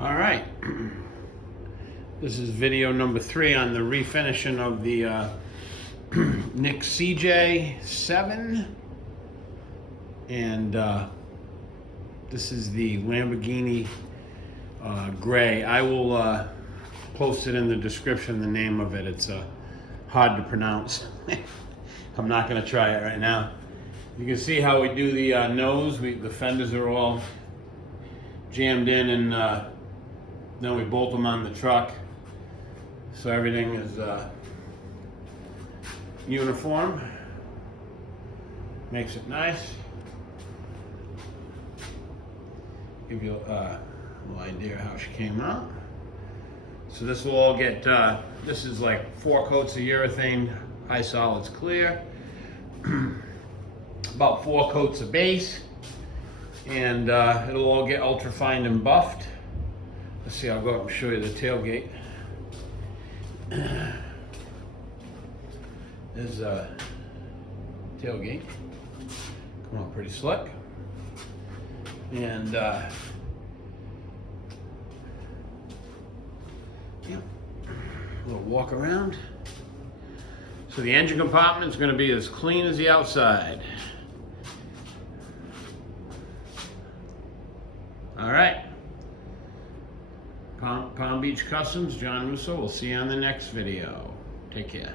All right, this is video number 3 on the refinishing of the Nick CJ-7, and this is the Lamborghini gray. I will post it in the description, the name of it. It's hard to pronounce. I'm not going to try it right now. You can see how we do the nose. The fenders are all jammed in, and then we bolt them on the truck, so everything is uniform. Makes it nice. Give you a little idea how she came out. So this will all get, this is like 4 coats of urethane, high solids clear, about 4 coats of base, and it'll all get ultra fine and buffed. Let's see, I'll go up and show you the tailgate. There's a tailgate. Come on, pretty slick. And yeah, a little walk around. So the engine compartment is going to be as clean as the outside. All right. Palm Beach Customs, John Russo. We'll see you on the next video. Take care.